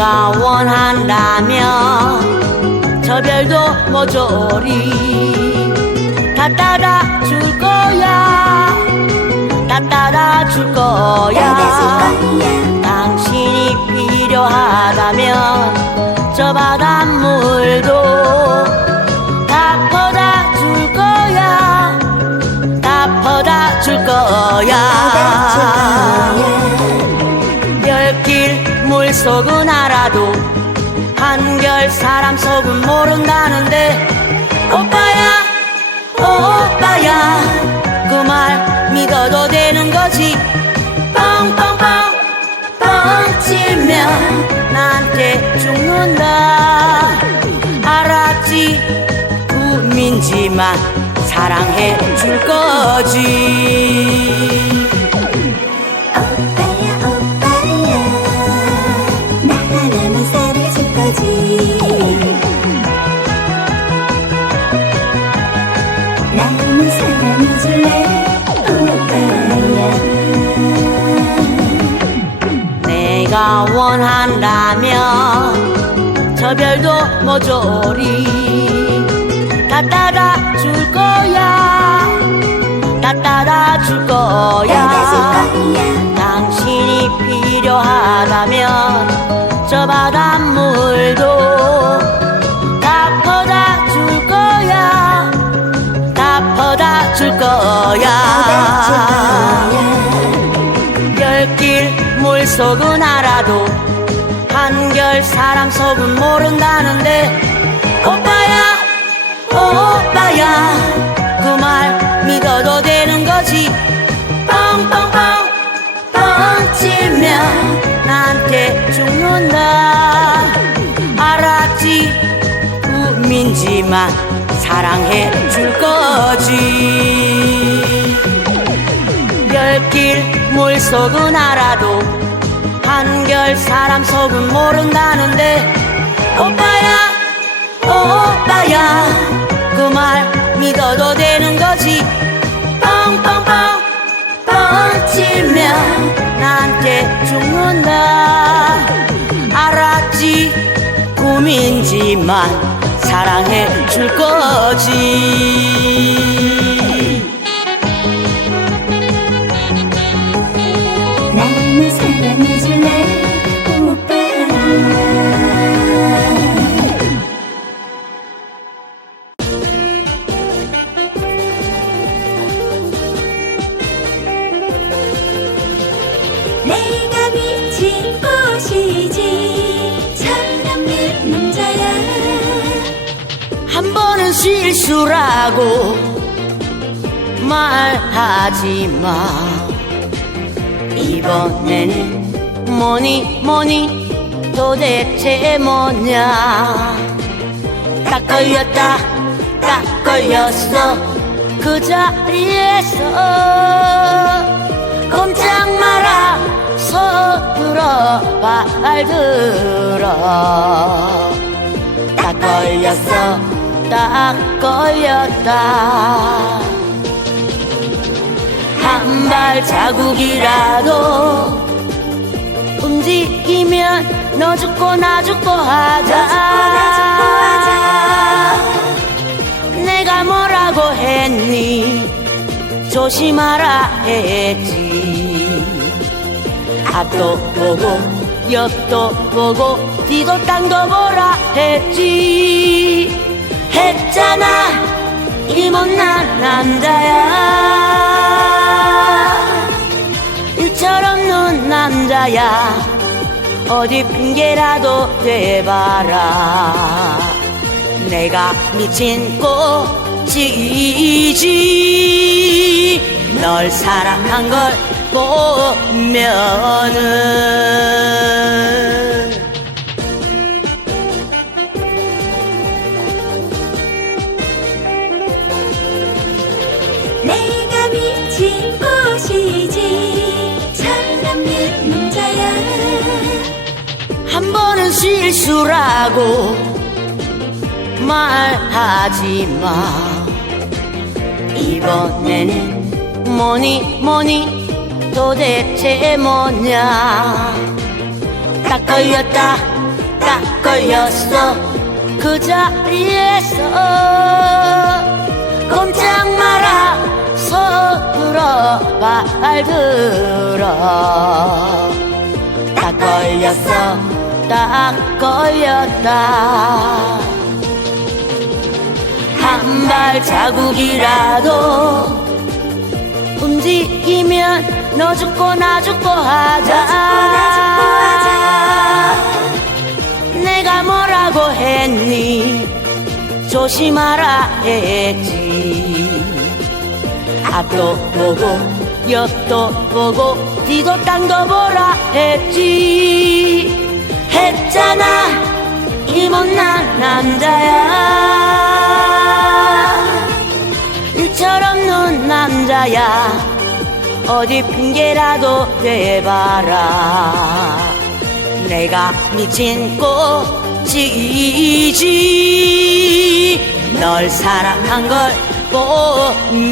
내가 원한다면 저 별도 모조리 다 따라 줄 거야. 다 따라 줄 거야. 당신이 필요하다면 저 바닷물도 다 퍼다 줄 거야. 다 퍼다 줄 거야. 열길 물속은 알아도 한결 사람 속은 모른다는데 오빠야 오빠야. 그 말 믿어도 되는 거지? 뻥뻥뻥 뻥치면 나한테 죽는다. 알았지? 꿈인지만 사랑해 줄 거지 원한다면 저 별도 모조리 다 따라 줄 거야. 다 따라 줄 따라줄 거야 거야. 당신이 필요하다면 저 바닷물도 다 퍼다 줄 거야. 다 퍼다 줄 거야. 열길 물속은 알아도 한결 사람 속은 모른다는데 오빠야 오빠야 그 말 믿어도 되는 거지? 뻥뻥뻥 뻥치면 나한테 죽는다. 알았지? 꿈인지만 사랑해 줄 거지 열길 물속은 알아도 한결 사람 속은 모른다는데 오빠야 오빠야 그 말 믿어도 되는 거지? 뻥뻥뻥 뻥치면 나한테 죽는다. 알았지? 꿈인지만 사랑해 줄 거지 내가 미친 꽃이지. 사랑의 남자야. 한 번은 실수라고 말하지 마. 이번에는 뭐니 뭐니 도대체 뭐냐. 딱 걸렸다 딱 걸렸어. 그 자리에서. 꼼짝 서 들어 발 들어. 딱 걸렸어 딱 걸렸다. 한 발 자국이라도 움직이면 너 죽고 나 죽고 하자. 내가 뭐라고 했니? 조심하라 했지 앞도 보고 옆도 보고 뒤도 땅도 보라 했지? 했잖아 이 못난 남자야. 이처럼 남자야. 어디 핑계라도 대봐라. 내가 미친 꽃이지 널 사랑한 걸 보면은. 내가 미친 꽃이지. 사랑의 남자야. 한 번은 실수라고 말하지 마. 이번에는 뭐니 뭐니? 도대체 뭐냐? 딱 걸렸다 딱 걸렸어. 그 자리에서 꼼짝 마라 서둘러 발 들어. 딱 걸렸어 딱 걸렸다. 한 발 자국이라도 움직이면 너 죽고 나 죽고 하자. 내가 뭐라고 했니? 조심하라 했지. 앞도 보고 옆도 보고 뒤도 땅도 보라 했지. 했잖아 이 못난 남자야. 일처럼 남자야 어디 핑계라도 대봐라. 내가 미친 꽃이지. 널 사랑한 걸 보면은